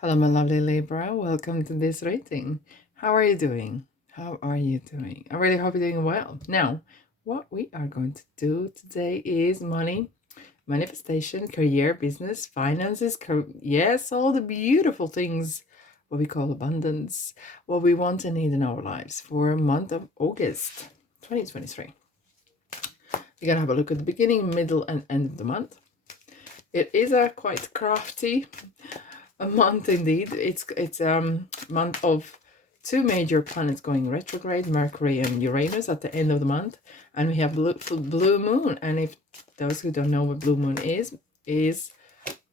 Hello, my lovely Libra. Welcome to this reading. How are you doing? How are you doing? I really hope you're doing well. Now, what we are going to do today is money, manifestation, career, business, finances, yes, all the beautiful things, what we call abundance, what we want and need in our lives for a month of August 2023. We're going to have a look at the beginning, middle, and end of the month. It is a quite crafty a month indeed. It's month of two major planets going retrograde, Mercury and Uranus at the end of the month, and we have blue moon. And if those who don't know what blue moon is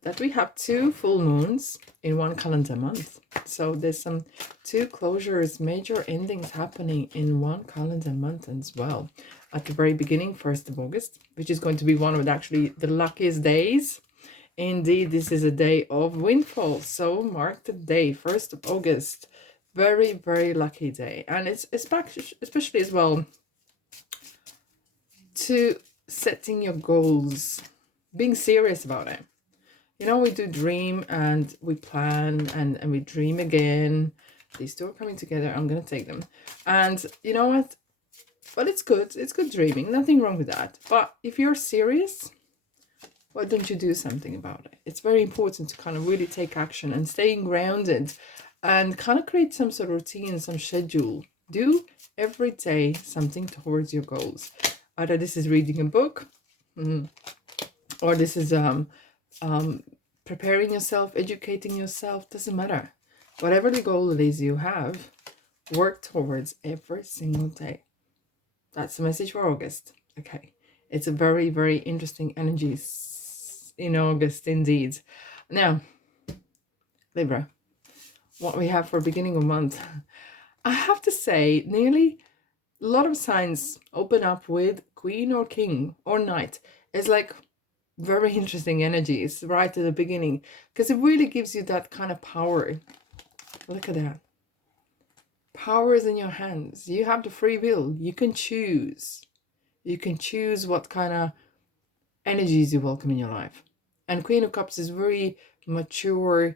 that we have two full moons in one calendar month. So there's some two closures, major endings happening in one calendar month as well. At the very beginning, 1st of August, which is going to be one of actually the luckiest days. Indeed, this is a day of windfall. So mark the day, 1st of August. Very, very lucky day. And it's especially as well to setting your goals, being serious about it. You know, we do dream and we plan and we dream again. These two are coming together. I'm going to take them. And you know what? But it's good. It's good dreaming. Nothing wrong with that. But if you're serious, why don't you do something about it? It's very important to kind of really take action and staying grounded and kind of create some sort of routine, some schedule. Do every day something towards your goals. Either this is reading a book, or this is preparing yourself, educating yourself, doesn't matter. Whatever the goal it is you have, work towards every single day. That's the message for August. Okay. It's a very, very interesting energy in August indeed. Now, Libra, what we have for beginning of month. I have to say, nearly a lot of signs open up with Queen or King or Knight. It's like very interesting energies right at the beginning because it really gives you that kind of power. Look at that. Power is in your hands. You have the free will. You can choose. You can choose what kind of energies you welcome in your life. And Queen of Cups is very mature,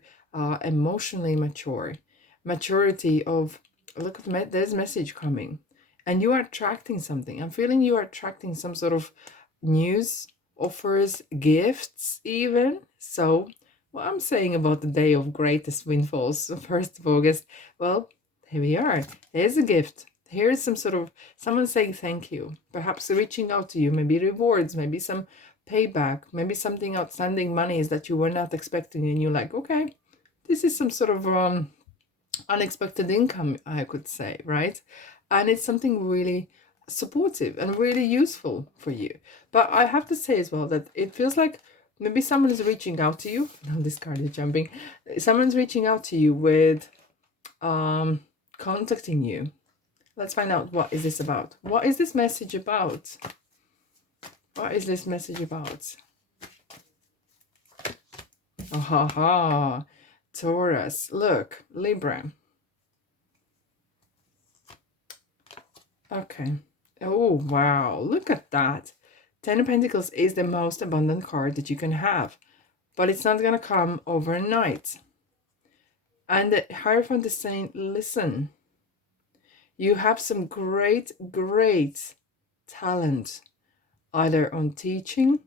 emotionally mature. Maturity of, look, there's message coming. And you are attracting something. I'm feeling you are attracting some sort of news, offers, gifts even. So what I'm saying about the day of greatest windfalls, 1st of August, well, here we are. Here's a gift. Here's some sort of someone saying thank you. Perhaps reaching out to you, maybe rewards, maybe some payback, maybe something outstanding monies that you were not expecting, and you're like, okay, this is some sort of unexpected income, I could say, right? And it's something really supportive and really useful for you. But I have to say as well that it feels like maybe someone is reaching out to you. Now this card is jumping. Someone's reaching out to you with contacting you. Let's find out, what is this about? What is this message about? What is this message about? Oh, ha, ha. Taurus. Look, Libra. Okay. Oh, wow. Look at that. 10 of Pentacles is the most abundant card that you can have. But it's not going to come overnight. And the Hierophant is saying, listen, you have some great, great talent, either on teaching,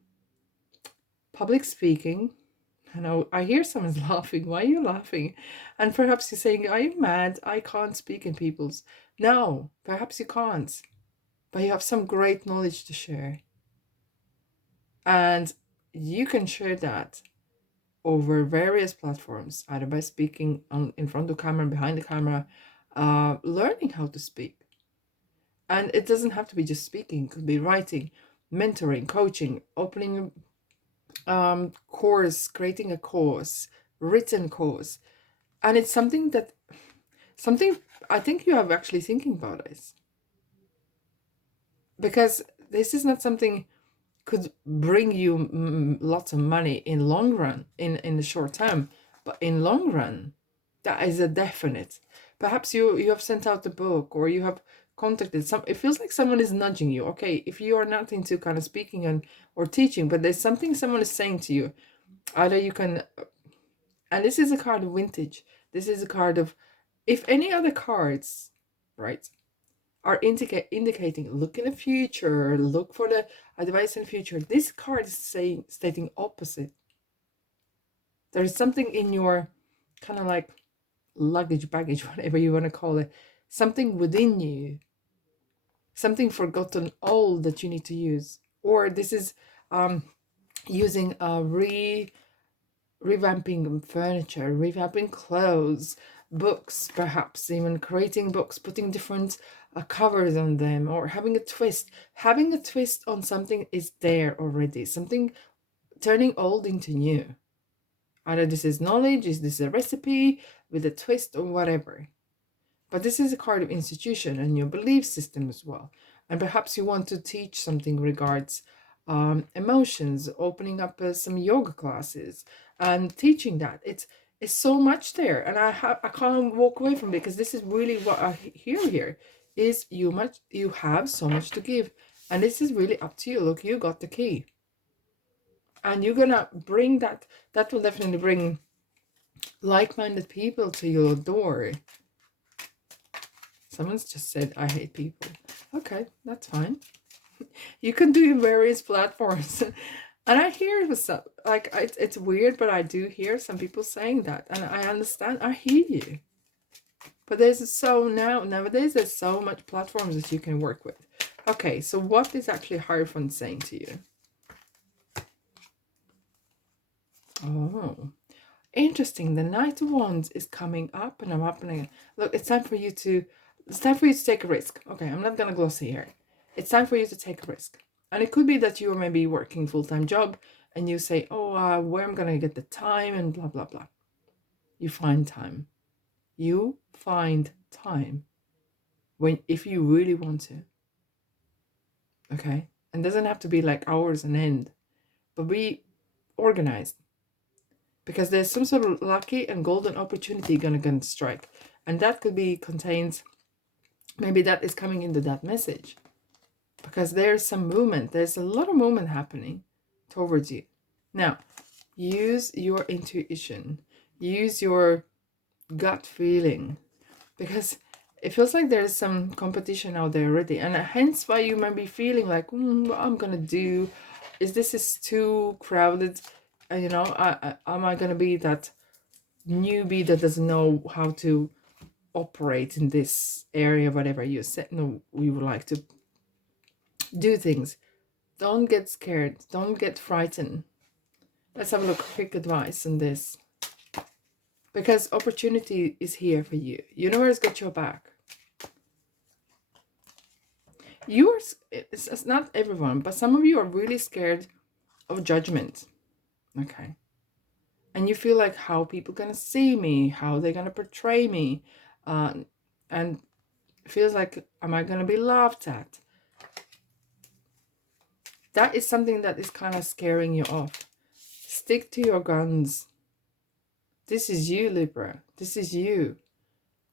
public speaking. I know, I hear someone's laughing. Why are you laughing? And perhaps you're saying, are you mad? I can't speak in people's. No, perhaps you can't. But you have some great knowledge to share. And you can share that over various platforms, either by speaking in front of the camera, behind the camera, learning how to speak. And it doesn't have to be just speaking. It could be writing, mentoring, coaching, opening course, creating a course, written course. And it's something I think you have actually thinking about this. Because this is not something could bring you lots of money in long run, in the short term, but in long run, that is a definite. Perhaps you have sent out the book, or you have contacted some. It feels like someone is nudging you. Okay, if you are not into kind of speaking or teaching, but there's something someone is saying to you, either you can And this is a card of vintage. This is a card of, if any other cards, right, are indicating look in the future, look for the advice in the future. This card is stating opposite. There is something in your kind of like luggage, baggage, whatever you want to call it, something within you, something forgotten old that you need to use. Or this is using a revamping furniture, revamping clothes, books, perhaps even creating books, putting different covers on them, or having a twist. Having a twist on something is there already, something turning old into new. Either this is knowledge, is this a recipe with a twist, or whatever. But this is a card of institution and your belief system as well. And perhaps you want to teach something regards emotions, opening up some yoga classes and teaching that. It's so much there, and I can't walk away from it, because this is really what I hear here is you have so much to give, and this is really up to you. Look, you got the key, and you're gonna bring that. That will definitely bring like-minded people to your door. Someone's just said, I hate people. Okay, that's fine. You can do various platforms. And I hear like it's weird, but I do hear some people saying that. And I understand, I hear you. But nowadays there's so much platforms that you can work with. Okay, so what is actually Hierophant saying to you? Oh, interesting. The Knight of Wands is coming up, and I'm up and again. Look, it's time for you to take a risk. Okay, I'm not gonna glossy here. It's time for you to take a risk. And it could be that you are maybe working full-time job and you say, oh, where am I gonna get the time and blah, blah, blah. You find time. You find time if you really want to. Okay? And it doesn't have to be like hours on end, but be organized. Because there's some sort of lucky and golden opportunity gonna strike. And that could be contains, maybe that is coming into that message. Because there's some movement. There's a lot of movement happening towards you. Now, use your intuition. Use your gut feeling. Because it feels like there's some competition out there already. And hence why you might be feeling like, what I'm going to do. This is too crowded. And, am I going to be that newbie that doesn't know how to operate in this area, whatever you said, no, we would like to do things. Don't get scared. Don't get frightened. Let's have a look. Quick advice on this. Because opportunity is here for you. Universe got your back. It's not everyone, but some of you are really scared of judgment. Okay. And you feel like, how people gonna see me? How they gonna portray me? And it feels like, am I gonna be laughed at? That is something that is kind of scaring you off. Stick to your guns. This is you, Libra. This is you.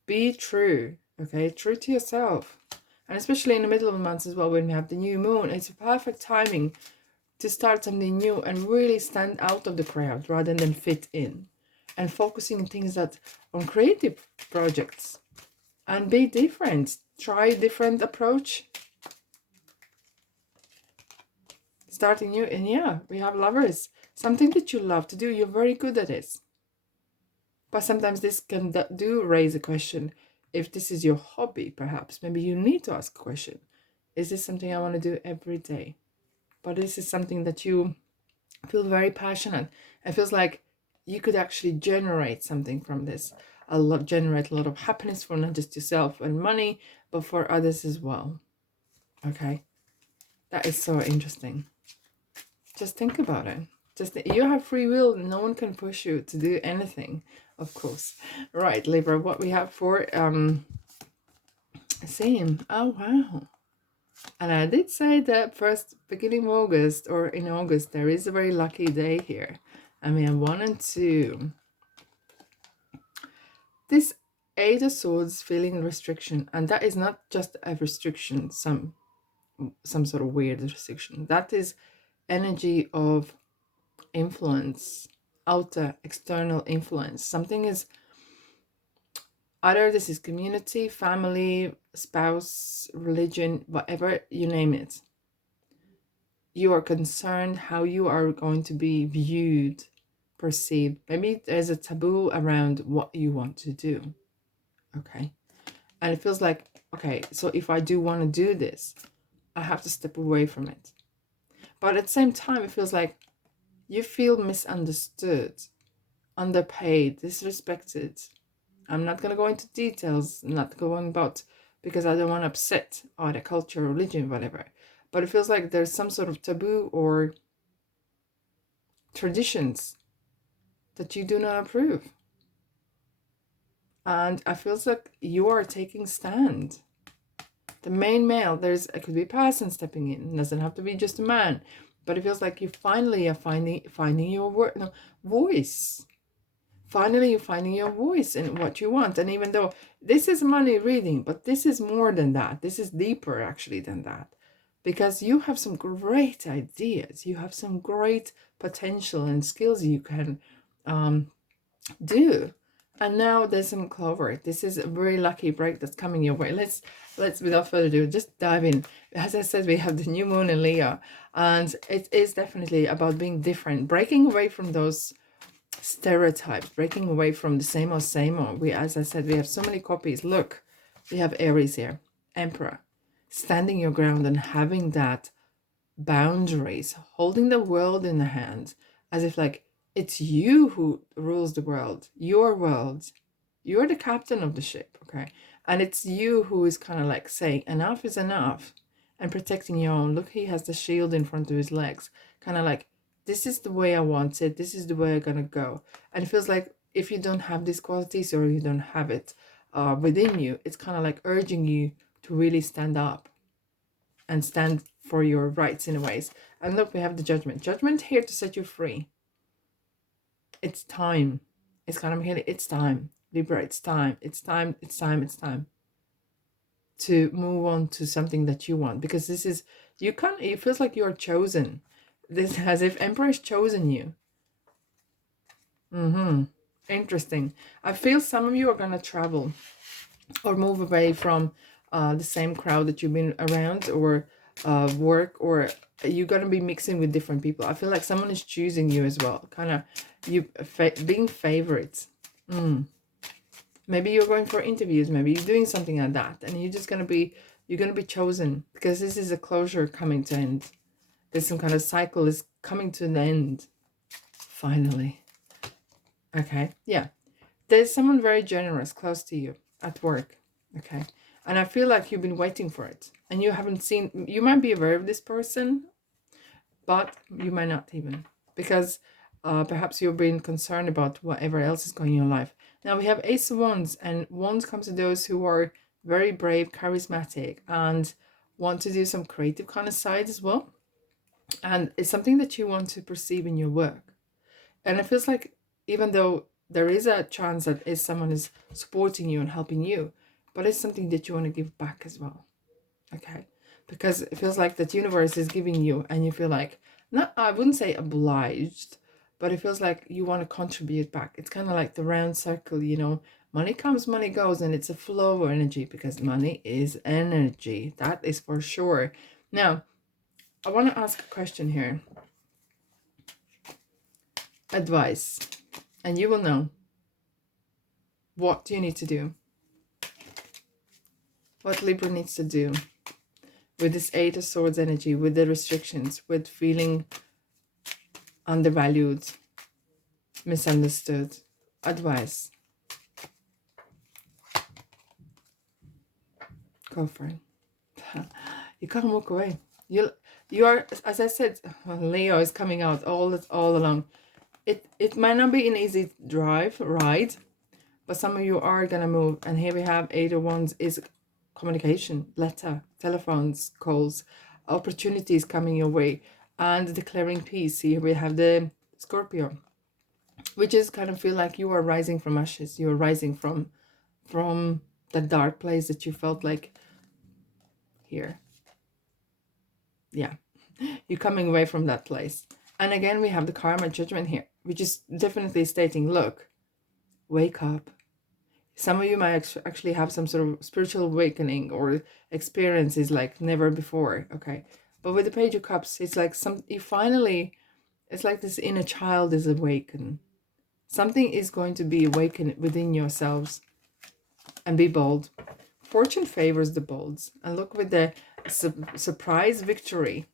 Be true, okay? True to yourself. And especially in the middle of the month as well, when we have the new moon, it's a perfect timing to start something new and really stand out of the crowd rather than fit in. And focusing on things on creative projects. And be different. Try a different approach. Starting new, and yeah, we have Lovers. Something that you love to do, you're very good at this. But sometimes this can raise a question. If this is your hobby, perhaps, maybe you need to ask a question. Is this something I want to do every day? But this is something that you feel very passionate. It feels like you could actually generate something from this. Generate a lot of happiness for not just yourself and money, but for others as well. Okay? That is so interesting. Just think about it. You have free will. No one can push you to do anything, of course. Right, Libra, what we have for same. Oh, wow. And I did say that beginning of August, or in August, there is a very lucky day here. I mean, 1 and 2. This 8 of Swords feeling restriction, and that is not just a restriction, some sort of weird restriction. That is energy of influence, outer external influence. Something is, either this is community, family, spouse, religion, whatever you name it. You are concerned how you are going to be viewed, perceived. Maybe there's a taboo around what you want to do. Okay. And it feels like, okay, so if I do want to do this, I have to step away from it. But at the same time, it feels like you feel misunderstood, underpaid, disrespected. I'm not going to go into details, not going about, because I don't want to upset either culture, religion, whatever. But it feels like there's some sort of taboo or traditions that you do not approve. And I feel like you are taking stand. The main male, it could be a person stepping in. It doesn't have to be just a man. But it feels like you finally are finding your voice. Finally, you're finding your voice in what you want. And even though this is money reading, but this is more than that. This is deeper actually than that. Because you have some great ideas. You have some great potential and skills you can do. And now there's some clover. This is a very lucky break that's coming your way. Let's without further ado, just dive in. As I said, we have the new moon in Leo, and it is definitely about being different, breaking away from those stereotypes, breaking away from the same old. As I said, we have so many copies. Look, we have Aries here, Emperor, standing your ground and having that boundaries, holding the world in the hands, as if like it's you who rules the world, your world. You're the captain of the ship, okay? And it's you who is kind of like saying enough is enough and protecting your own. Look, he has the shield in front of his legs, kind of like, this is the way I want it, this is the way I'm gonna go. And it feels like if you don't have these qualities or you don't have it within you, it's kind of like urging you to really stand up and stand for your rights in a ways. And look, we have the judgment. Judgment here to set you free. It's time. It's kind of here. It's time. Libra, it's time. It's time. It's time. It's time to move on to something that you want. Because this is, you can't, it feels like you're chosen. This as if Emperor has chosen you. Interesting. I feel some of you are going to travel or move away from the same crowd that you've been around, or work, or you're going to be mixing with different people. I feel like someone is choosing you as well, kind of you being favorites. Maybe you're going for interviews, maybe you're doing something like that, and you're going to be chosen, because this is a closure coming to end. There's some kind of cycle is coming to an end finally. Okay, yeah, there's someone very generous close to you at work. Okay, and I feel like you've been waiting for it, and you haven't seen, you might be aware of this person, but you might not even, because perhaps you're being concerned about whatever else is going on in your life. Now we have Ace of Wands, and Wands comes to those who are very brave, charismatic, and want to do some creative kind of side as well. And it's something that you want to perceive in your work. And it feels like, even though there is a chance that someone is supporting you and helping you, but it's something that you want to give back as well. Okay, because it feels like that universe is giving you, and you feel like, not, I wouldn't say obliged, but it feels like you want to contribute back. It's kind of like the round circle, you know, money comes, money goes, and it's a flow of energy, because money is energy. That is for sure. Now, I want to ask a question here. Advice, and you will know. What do you need to do? What Libra needs to do with this Eight of Swords energy, with the restrictions, with feeling undervalued, misunderstood. Advice. Go for it. You can't walk away. You are, as I said, Leo is coming out all along. It might not be an easy ride, but some of you are gonna move. And here we have Eight of Wands is communication, letter, telephones, calls, opportunities coming your way, and declaring peace. Here we have the Scorpio, which is kind of feel like you are rising from ashes. You are rising from the dark place that you felt like here. Yeah, you're coming away from that place. And again, we have the karma judgment here. which is definitely stating, look, wake up. Some of you might actually have some sort of spiritual awakening or experiences like never before, okay? But with the Page of Cups, it's like it's like this inner child is awakened. Something is going to be awakened within yourselves. And be bold. Fortune favors the bolds. And look with the surprise victory.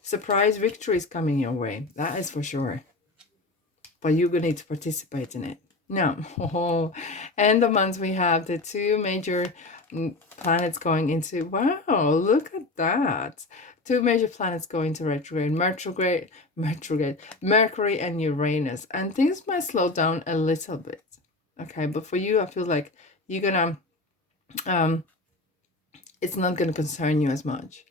Surprise victory is coming your way. That is for sure. But you're going to need to participate in it. Now, end of month we have the 2 major planets going into, wow, look at that. 2 major planets going to retrograde, Mercury and Uranus. And things might slow down a little bit. Okay, but for you, I feel like you're gonna, it's not gonna concern you as much.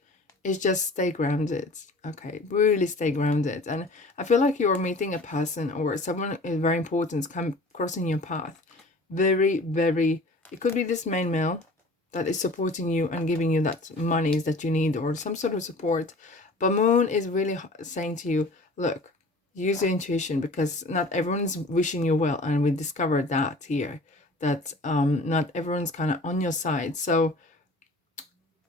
It's just stay grounded. Okay, really stay grounded. And I feel like you're meeting a person or someone very important crossing your path. Very, very, it could be this main male that is supporting you and giving you that monies that you need or some sort of support. But Moon is really saying to you, look, use your intuition, because not everyone's wishing you well. And we discovered that here, that not everyone's kind of on your side. So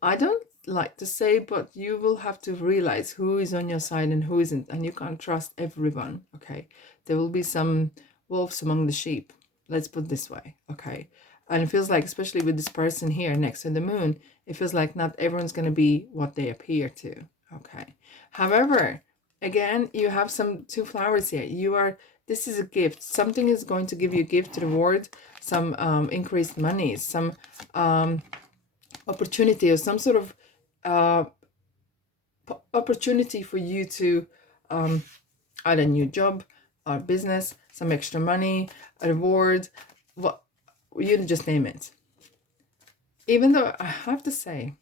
I don't like to say, but you will have to realize who is on your side and who isn't, and you can't trust everyone. Okay, there will be some wolves among the sheep, let's put it this way. Okay, and it feels like, especially with this person here next to the moon, it feels like not everyone's going to be what they appear to. Okay, however, again, you have some 2 flowers here. This is a gift. Something is going to give you a gift, reward, some increased money, some opportunity, or some sort of opportunity for you to add a new job or business, some extra money, a reward, what you just name it. Even though I have to say,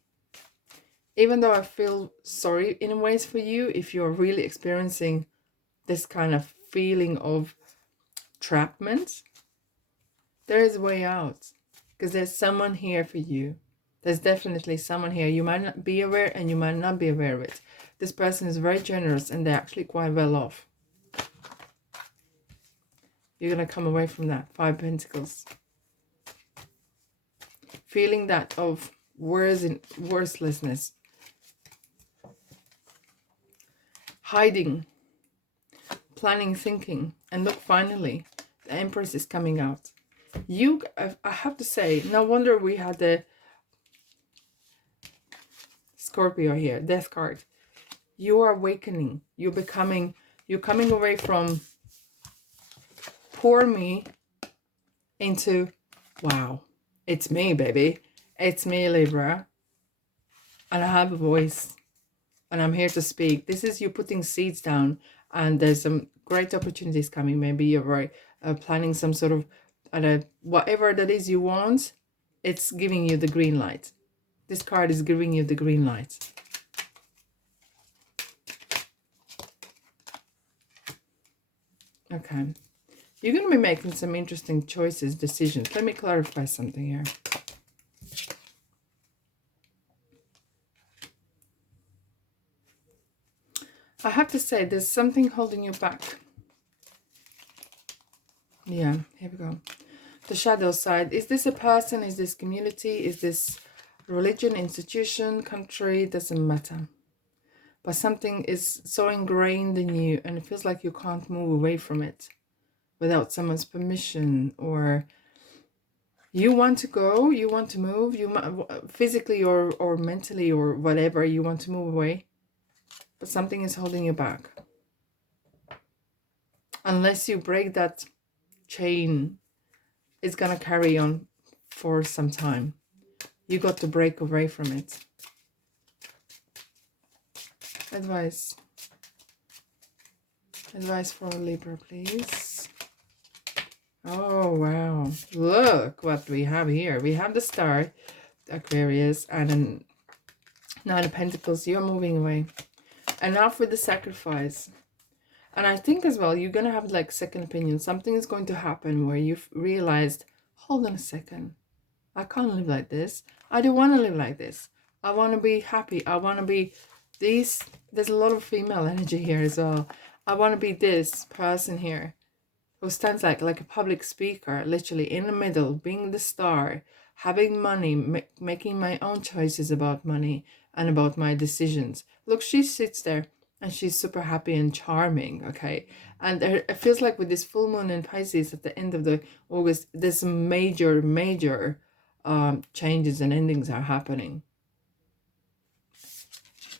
even though I feel sorry in ways for you if you're really experiencing this kind of feeling of trapment, there is a way out, because there's someone here for you. There's definitely someone here. You might not be aware and you might not be aware of it. This person is very generous and they're actually quite well off. You're going to come away from that. 5 Pentacles. Feeling that of worthlessness. Hiding. Planning, thinking. And look, finally, the Empress is coming out. I have to say, no wonder we had the Scorpio here, Death card. You are awakening. You're coming away from poor me into, wow, it's me, baby. It's me, Libra. And I have a voice. And I'm here to speak. This is you putting seeds down. And there's some great opportunities coming. Maybe you're planning some sort of, whatever that is you want. It's giving you the green light. This card is giving you the green light. Okay. You're going to be making some interesting choices, decisions. Let me clarify something here. I have to say, there's something holding you back. Yeah, here we go. The shadow side. Is this a person? Is this community? Is this religion, institution, country? Doesn't matter. But something is so ingrained in you and it feels like you can't move away from it without someone's permission, or you want to go, you want to move, physically or mentally or whatever, you want to move away, but something is holding you back. Unless you break that chain, it's gonna carry on for some time. You got to break away from it. Advice for Libra, please. Oh, wow. Look what we have here. We have the Star, Aquarius, and then 9 of Pentacles. You're moving away. And now for the Sacrifice. And I think as well, you're going to have like second opinion. Something is going to happen where you've realized, hold on a second. I can't live like this. I don't want to live like this. I want to be happy. I want to be this. There's a lot of female energy here as well. I want to be this person here. who stands like a public speaker, literally in the middle, being the star, having money, making my own choices about money and about my decisions. Look, she sits there and she's super happy and charming, okay? And it feels like with this full moon in Pisces at the end of the August, there's some major changes and endings are happening.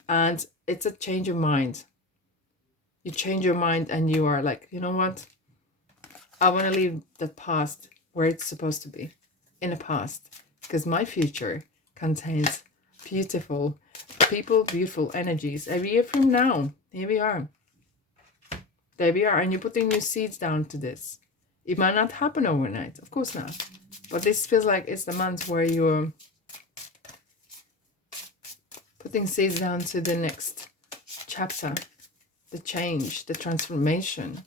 And it's a change of mind. You change your mind and you are like, you know what? I want to leave the past where it's supposed to be, in the past, because my future contains beautiful people, beautiful energies. A year from now, here we are. There we are, and you're putting your seeds down to this. It might not happen overnight, of course not. But this feels like it's the month where you're putting seeds down to the next chapter, the change, the transformation.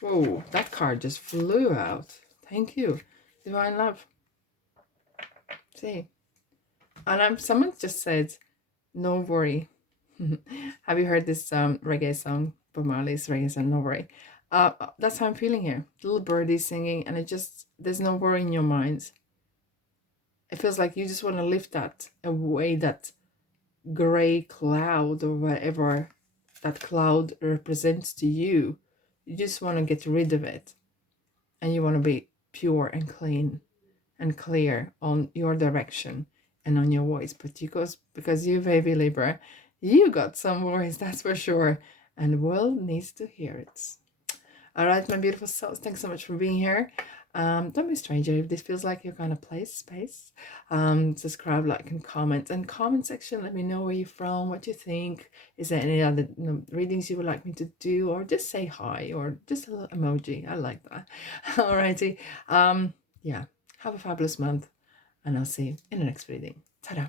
Whoa, that card just flew out. Thank you. Divine love. See. And someone just said, no worry. Have you heard this reggae song? Bob Marley's reggae song, No Worry. That's how I'm feeling here. Little birdie singing, and there's no worry in your mind. It feels like you just want to lift that away, that gray cloud or whatever that cloud represents to you. You just want to get rid of it. And you want to be pure and clean and clear on your direction and on your voice. But because you, baby Libra, you got some voice, that's for sure. And the world needs to hear it. All right, my beautiful souls, thanks so much for being here. Don't be a stranger if this feels like your kind of space. Subscribe, like, and comment. And comment section, let me know where you're from, what you think. Is there any other readings you would like me to do? Or just say hi, or just a little emoji. I like that. Alrighty. Yeah, have a fabulous month. And I'll see you in the next reading. Ta-da.